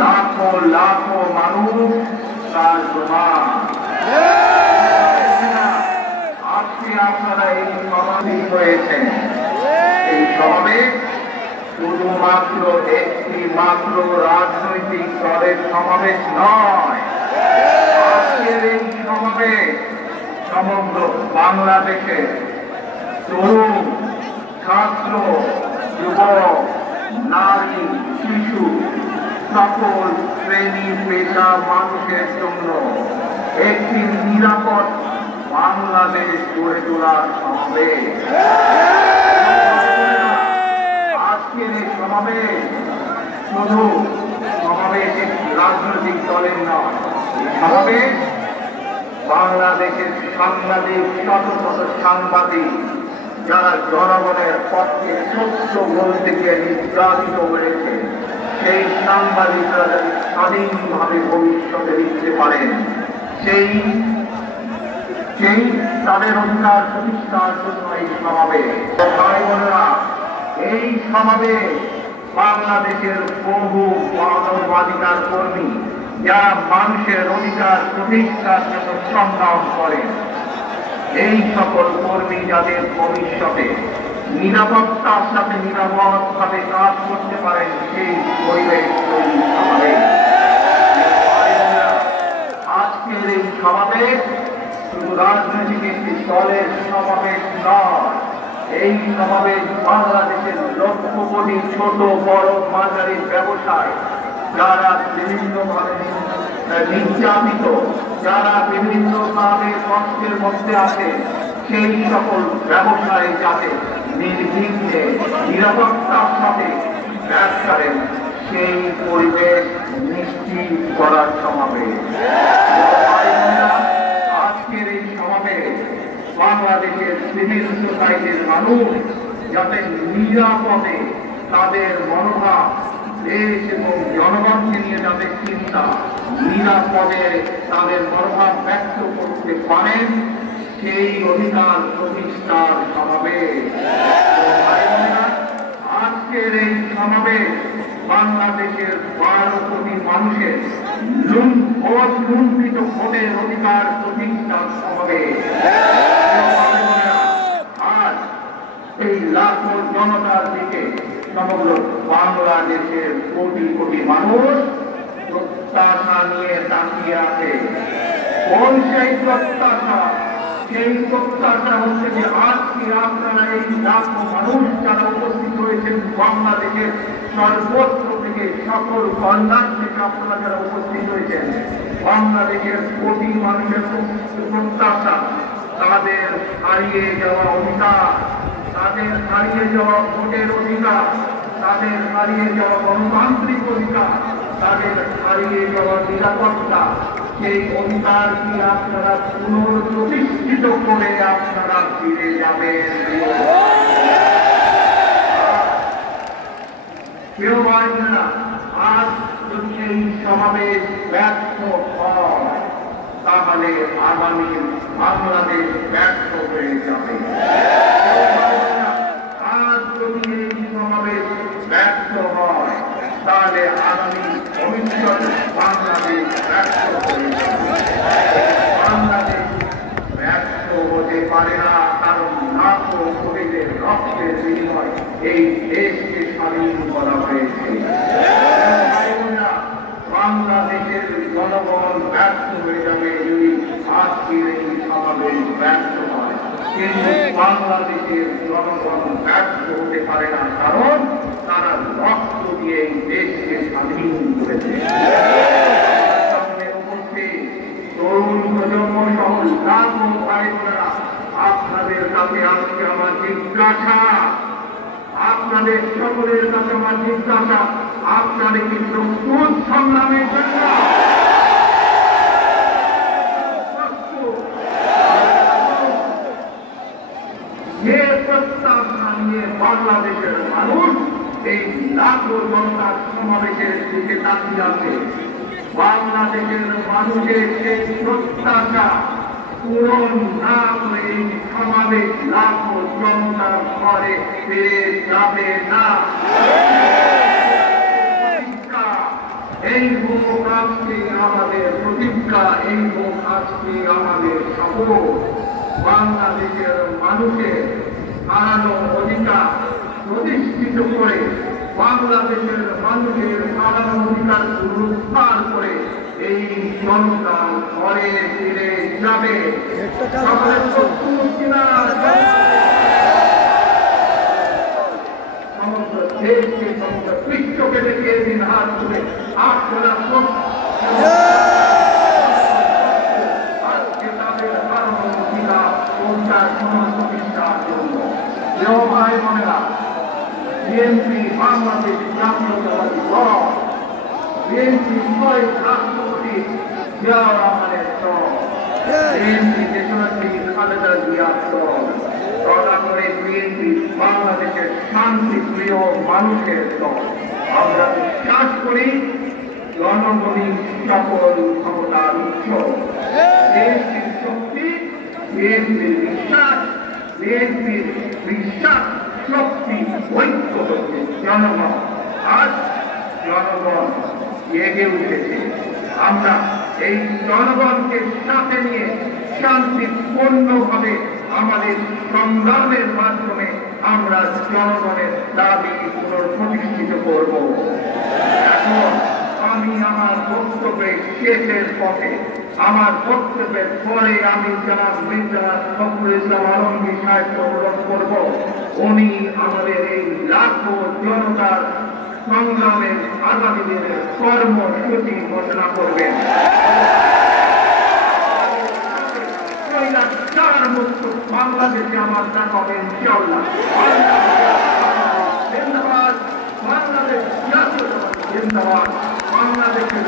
লাখো লাখো মানুষ তার জমান। আজকে আপনারা এই সমাবেশ হয়েছেন, এই সমাবেশ শুধুমাত্র একটি মাত্র রাজনৈতিক দলের সমাবেশ নয়। আজকের এই সমাবেশ সমগ্র বাংলাদেশের তরুণ, ছাত্র, যুবক, নারী, শিশু সকল শ্রেণী পেশা মানুষের জন্য একটি নিরাপদ বাংলাদেশ গড়ে তোলার সমাবেশ। আজকের এই সমাবেশ শুধু সমাবেশ একটি রাজনৈতিক দলের নয়, এই সমাবেশ বাংলাদেশের সাংবাদিক, শত শত সাংবাদিক যারা জনগণের পক্ষে সত্য বলতে গিয়ে নির্যাতিত হয়েছে, সেই সাংবাদিকরা যাতে স্বাধীনভাবে ভবিষ্যতে লিখতে পারেন, সেই তাদের অধিকার প্রতিষ্ঠার জন্য এই সমাবেশ। ভাই বোনেরা, এই সমাবেশ বাংলাদেশের বহু মানবাধিকার কর্মী যারা মানুষের অধিকার প্রতিষ্ঠার জন্য সংগ্রাম করেন, এই সকল কর্মী যাদের ভবিষ্যতে নিরাপত্তার সাথে নিরাপদভাবে কাজ করতে পারেন, সেই পরিবেশ তৈরি হবে। আজকের এই সমাবেশ শুধু রাজনৈতিক একটি দলের সমাবেশ নয়, এই সমাবেশ বাংলাদেশের লক্ষ কোটি ছোট বড় মাঝারি ব্যবসায় যারা বিভিন্নভাবে নির্যাতিত, যারা বিভিন্নভাবে কষ্টের মধ্যে আছে, সেই সকল ব্যবসায়ী যাতে নির্বিঘ্নে নিরাপত্তার সাথে কাজ করেন, সেই পরিবেশ নিশ্চিত করার সমাবেশ। আজকের এই সমাবেশ বাংলাদেশের সিভিল সোসাইটির মানুষ যাতে নিরাপদে তাদের মনোভাব, দেশ এবং জনগণকে নিয়ে যাদের চিন্তা, নিরাপদে তাদের মনোভাব ব্যক্ত করতে পারেন, সেই অধিকার প্রতিষ্ঠার সমাবেশ। আজকের এই সমাবেশ বাংলাদেশের 12 কোটি মানুষের লুণ্ঠিত ভোটের অধিকার প্রতিষ্ঠার সমাবেশ। আজ এই লাখো জনতার দিকে সমগ্র বাংলাদেশের কোটি কোটি মানুষ প্রত্যাশা নিয়ে তাকিয়ে আছে। কোন সেই প্রত্যাশা? সেই প্রত্যাশা হচ্ছে যে আজকে আপনারা এই লাখো মানুষ যারা উপস্থিত হয়েছেন বাংলাদেশের সর্বত্র থেকে, সকল কর্নার থেকে আপনারা যারা উপস্থিত হয়েছেন, বাংলাদেশের কোটি মানুষের প্রত্যাশা তাদের হারিয়ে যাওয়া অধিকার, তাদের হারিয়ে যাওয়া ভোটের অধিকার, তাদের হারিয়ে যাওয়া গণতান্ত্রিক অধিকার, তাদের হারিয়ে যাওয়া নিরাপত্তা, সেই অধিকার কি আপনারা পুনর্প্রতিষ্ঠিত করে আপনারা ফিরে যাবেন। কেউ পারবে না। আজ যদি এই সমাবেশ ব্যর্থ হয়, তাহলে আগামী বাংলাদেশ ব্যর্থ হয়ে যাবে। আজ যদি এই সমাবেশ ব্যর্থ হয়, তাহলে আগামী ভবিষ্যৎ বাংলাদেশ ব্যর্থ হয়ে যাবে। বাংলাদেশ ব্যর্থ হতে পারে না, কারণ লাখো শহীদের রক্তের বিনিময় এই দেশকে স্বাধীন করা হয়েছে। বাংলাদেশের জনগণ ব্যর্থ হয়ে যাবে যদি আজকের এই সমাবেশ ব্যর্থ হয়, কিন্তু বাংলাদেশের জনগণ ব্যর্থ হতে পারে না, কারণ তারা রক্ত দিয়ে এই দেশকে স্বাধীন করেছে। তরুণ প্রজন্ম সহ লাখো ভাই বোনেরা, আপনাদের কাছে আজকে আমার জিজ্ঞাসা, আপনাদের সকলের কাছে আমার জিজ্ঞাসা, আপনাদের কি প্রস্তুত সংগ্রামের জন্য? যে প্রত্যাশা নিয়ে বাংলাদেশের মানুষ এই লাখো জনতার সমাবেশের দিকে তাকিয়ে আছে, বাংলাদেশের মানুষের সেই প্রত্যাশা পূরণ না করে এই সমাবেশ লাখো জনতার ঘরে ফিরে যাবে না। এই হোক আজকে আমাদের প্রতিজ্ঞা, এই হোক আজকে আমাদের শপথ। বাংলাদেশের মানুষের হারানো অধিকার প্রতিষ্ঠিত করে, বাংলাদেশের মানুষের হারানো অধিকার পুনরুদ্ধার করে এই জনতা ঘরে ফিরে যাবে। সকলের প্রস্তুত কিনা? সমগ্র দেশকে, সমগ্র বিশ্বকে দেখে দিন হাত তুলে আপনারা আজকে তাদের হারানো অধিকার পৌঁছার পুনঃপ্রতিষ্ঠার জন্য। প্রিয় ভাই বোনেরা, বিএনপি বাংলাদেশ জাতীয়তাবাদী দল, বিএনপি শহীদ রাষ্ট্রপতি জিয়াউর রহমানের দল, বিএনপি দেশনেত্রী খালেদা জিয়ার দল, তদাকরে বিএনপি বাংলাদেশের শান্তিপ্রিয় মানুষের দল। আমরা বিশ্বাস করি জনগণই সকল ক্ষমতার উৎস। বিএনপির শক্তি, বিএনপির বিশ্বাস, বিএনপির বিশ্বাস শক্তি ঐক্য হচ্ছে জনগণ। আজ জনগণ এগে উঠেছে। আমরা এই জনগণকে সাথে নিয়ে শান্তিপূর্ণভাবে আমাদের সংগ্রামের মাধ্যমে আমরা জনগণের দাবি পুনঃপ্রতিষ্ঠিত করব। এখন আমি আমার বক্তব্যের শেষের পথে, আমার বক্তব্যের পরে আমি জনাব মির্জা ফখরুল ইসলাম আলমগীর সাহেবকে অনুরোধ করব, উনি আমাদের এই লাখো জনতার সংগ্রামের আগামী দিনের কর্মসূচি ঘোষণা করবেন। মুক্ত বাংলাদেশে আমার দেখা হবে ইনশাআল্লাহ। জিন্দাবাদ বাংলাদেশ, জিন্দাবাদ বাংলাদেশের